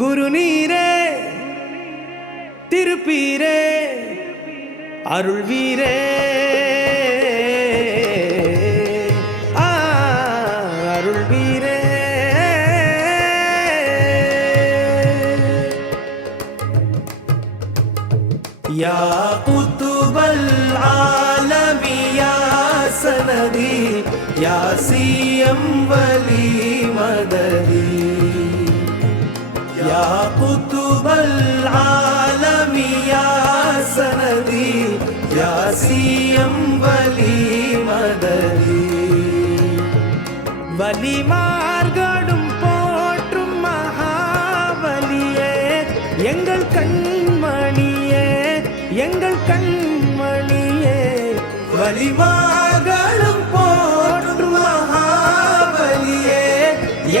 குரு நீரே திருப்பீரே அருள் வீரே அருள் வீரே யா குத்துபல் ஆலமி யா சனதி யா சியம் வலி மததி يا قطب العالم يا سندي يا سيم ولي مددي வலிமார்கடும் போற்றும் மகாபலியே எங்கள் கண்மணியே எங்கள் கண்மணியே வலிமார்கடும் போற்றும் மகாபலியே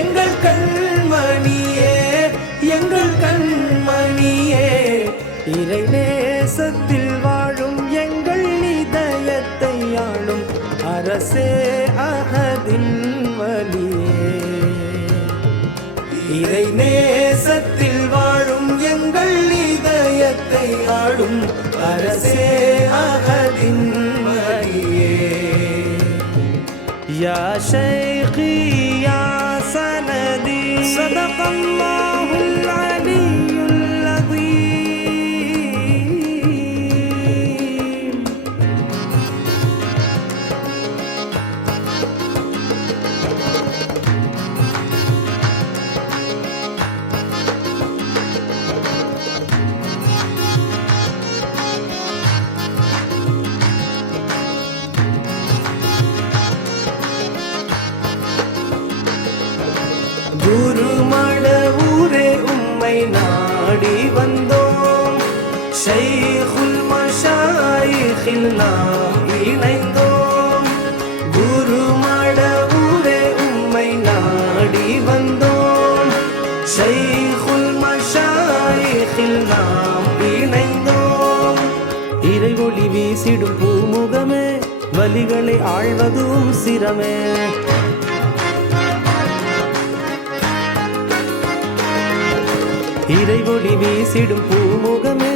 எங்கள் கண்மணியே எங்கள் கண்மணியே இறை நேசத்தில் வாழும் எங்கள் இதயத்தை ஆளும் அரசே அஹதின் வலியே இறை நேசத்தில் வாழும் எங்கள் இதயத்தை ஆளும் அரசே அஹதின் வலியே யா ஷைഖி யா சனதி ஸதகல்லாஹுல் அலியுல் அஸீம் குருமட ஊரே உம்மை நாடி வந்தோம் ஷைഖுல் மஷாயிഖில் நாம் இணைந்தோம் குருமட ஊரே உம்மை நாடி வந்தோம் ஷைഖுல் மஷாயிഖில் நாம் இணைந்தோம் இறைவொளி வீசிடும் பூமுகமே வலிகளை ஆழ்வதும் சிரமே இறைவொளி வீசிடும் பூமுகமே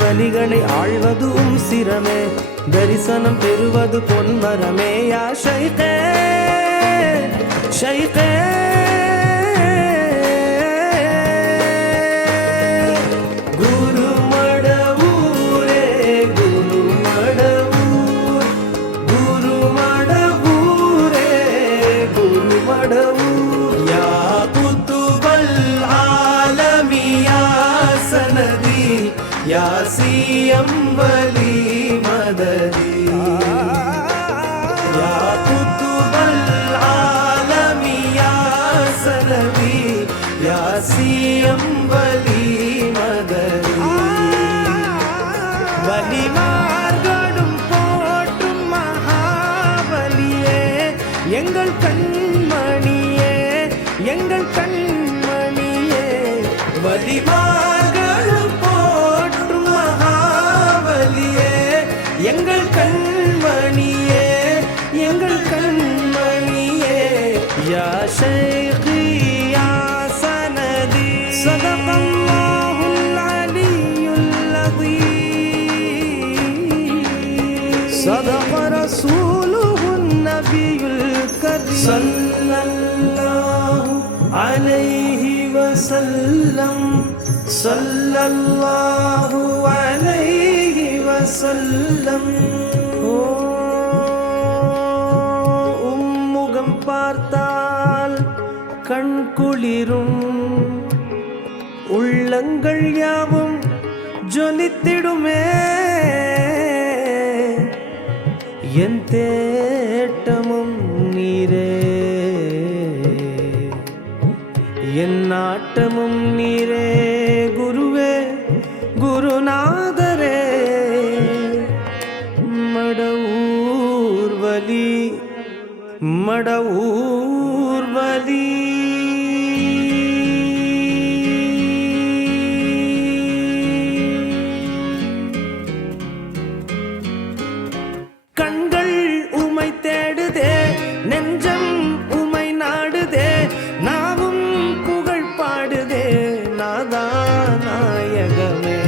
வலிகளை ஆழ்வதும் சிரமே தரிசனம் பெறுவது பொன்மரமே யா ஷைഖே ஷைഖே குருமட ஊரே குருமட ஊர் குருமட ஊரே குருமட ஊர் யா குத்துபல் سندي يا سيم ولي مددي يا قطب العالم يا سندي يا سيم ولي مددي வலிமார்கடும் போற்றும் மகாபலியே எங்கள் கண்மணியே எங்கள் கண்மணியே வலிமார்கடும் போற்றும் மகாபலியே எங்கள் கண்மணியே எங்கள் கண்மணியே யா ஷைഖி யா சனதி ஸதகல்லாஹுல் அலியுல் அஸீம் ஸதக ரசூலுஹுன் நபியுல் கரீம் ஸல்லல்லாஹு அலைஹி वसल्लम सल्लल्लाहु अलैहि वसल्लम உம்முகம் பார்த்தால் கண் குளிரும் உள்ளங்கள் யாவும் ஜொலித்திடுமே என் தேட்டமும் நீரே என் நாட்டமும் நீரே குருவே குருநாதரே மடவூர் வலி நெஞ்சம் உமை நாடுதே, நாவும் புகழ் பாடுதே நாதா நாயகமே.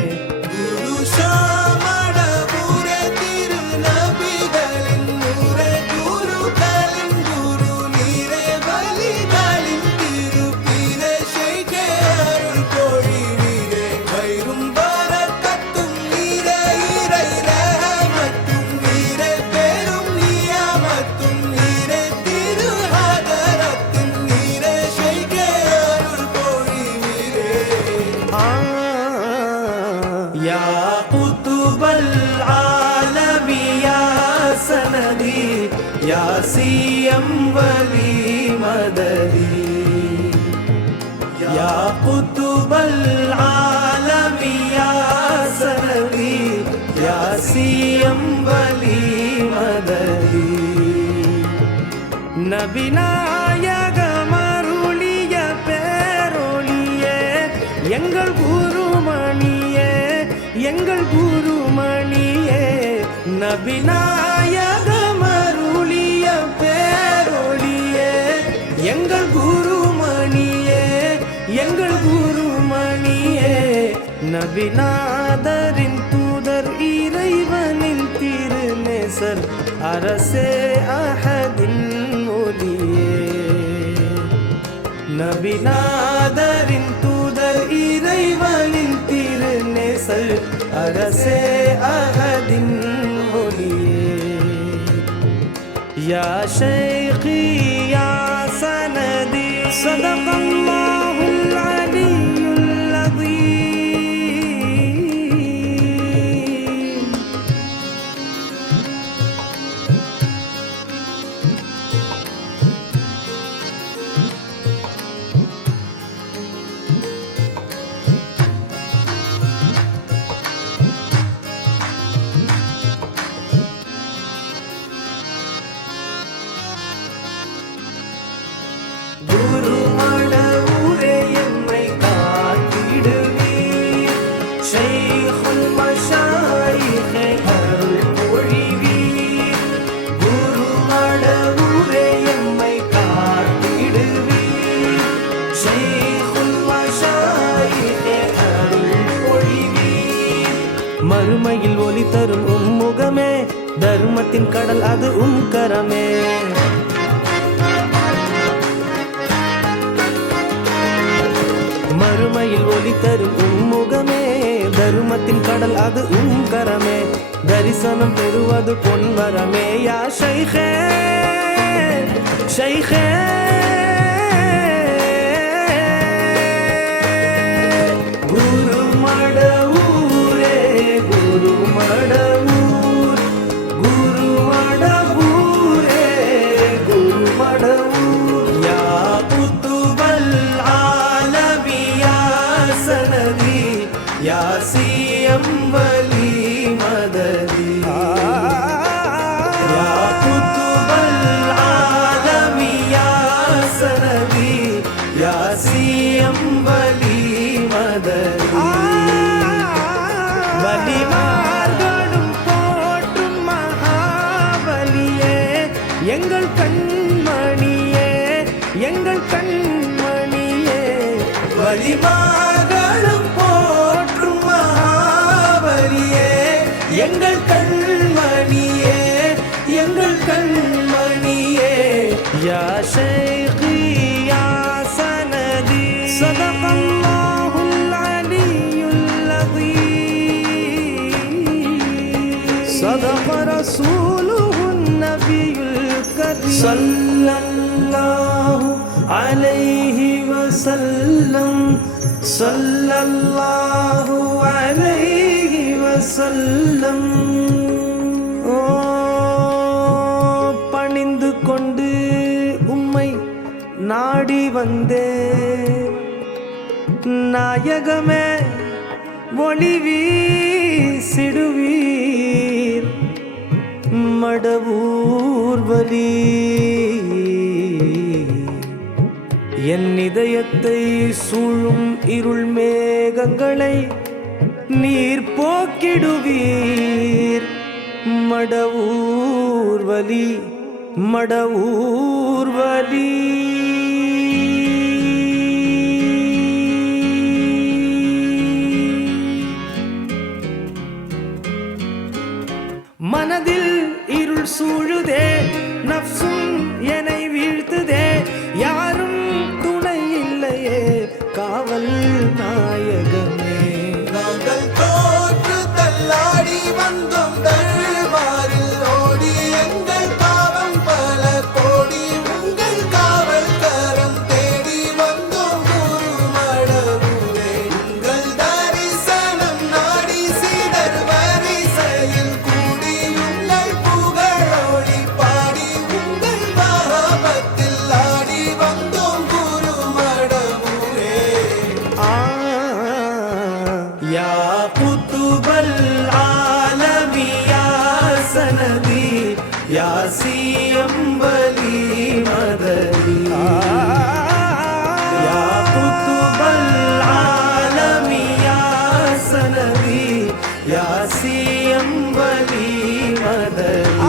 يا قطب العالم يا سندي يا سيم ولي مددي. يا قطب العالم يا سندي يا سيم ولي مددي. نبي நாயக மருளிய பேரொளியே, எங்கள் குருமணியே எங்கள் குருமணியே. நபி நாயக மருளிய பேரொளியே, எங்கள் குருமணியே எங்கள் குருமணியே. நபிநாதரின் தூதர் இறைவனின் திருநேசர் அரசே அஹதின் ஒளியே. நபிநாதரின் தூதர் இறைவனின் திருநேசர் அரசே அஹதின் ஒளியே. யா ஷைഖி யா சனதி ஸதகல்லாஹுல் அலியுல் அஸீம். குருமட ஊரே எம்மை காத்திடுவீர், ஷைഖுல் மஷாயிഖே அருள் பொழிவீர். குருமட ஊரே எம்மை காத்திடுவீர், ஷைഖுல் மஷாயிഖே அருள் பொழிவீர். மறுமையில் ஒளி தரும் முகமே, தர்மத்தின் கடல் அது கரமே. மறுமையில் ஒளி தரும் முகமே, தருமத்தின் கடல் அது கரமே. தரிசனம் பெறுவது பொன்வரமே. யா ஷைഖே ஷைഖே குருமட ஊரே குருமட ஊர், குருமட ஊரே குருமட ஊர். யா குத்துபல் சனதி யா சீயம் வலி மததி. யா குத்துபல் ஆலமி யா சனதி யா சீயம் வலி மததி. வலிமார்களும் போற்றும் மகாபலியே, எங்கள் கண்மணியே எங்கள் கண்மணியே. வலிமார்களும் போற்றும் மகாபலியே, எங்கள் கண்மணியே எங்கள் கண்மணியே. யா ஷைഖி யா சனதி ஸதகல்லாஹுல் அலியுல் அஸீம். ஸதக ரசூலுஹுன் நபியுல் கரீம் ஸல்லல்லாஹு அலைஹி வஸல்லம் ஸல்லல்லாஹு அலைஹி வஸல்லம். ஓ பணிந்து கொண்டு உம்மை நாடி வந்தே, நாயகமே ஒளி வீசிடுவீர் மடவூர் வலி. என் இதயத்தை சூழும் இருள் மேகங்களை நீர் போக்கிடுவீர் மடவூர் வலி மடவூர்வலி மனதில் இருள் சூழுதே, நஃப்சும் என்னை வீழ்த்துதே, யாரும் துணை இல்லையே காவல் நாயகமே. நாங்கள் தோற்று தள்ளாடி வந்தோம் தள்ளுமாறில் ஓடி, எங்கள் பாவம் பல கோடி, உங்கள் காவல் கரம் தேடி வந்தோம் குருமடவூரே. உங்கள் தரிசனம் நாடி சீடர் வரிசையில் கூடி, உங்கள் புகழோடி பாடி, உங்கள் மஹபத்தில் ஆடி வந்தோம் குருமடவூரே. யா குத்துபல் ஆலமி யா சனதி யா சியம்பலி மததி. யா குத்துபல் ஆலமி யா சனதி யா சியம்பலி மததி.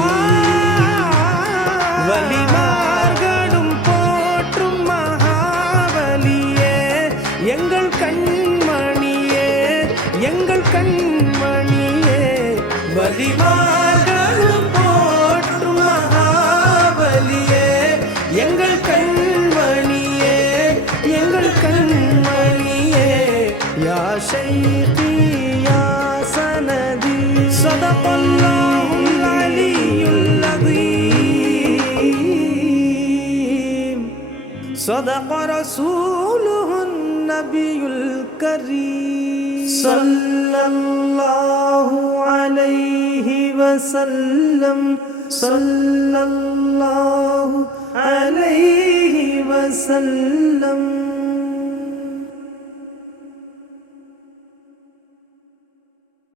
வலிமார்களும் போற்றும் மகாவலியே, எங்கள் கண்மணியே, எங்கள் கண்மணியே. வலிமார்களும் போற்றும் மகாவலியே, எங்கள் கண்மணியே, எங்கள் கண்மணியே. யா ஷைഖி யா சனதி ஸதகல்லாஹுல் அலியுல் அஸீம். صدق رسوله النبي الكريم صلى الله عليه وسلم صلى الله عليه وسلم.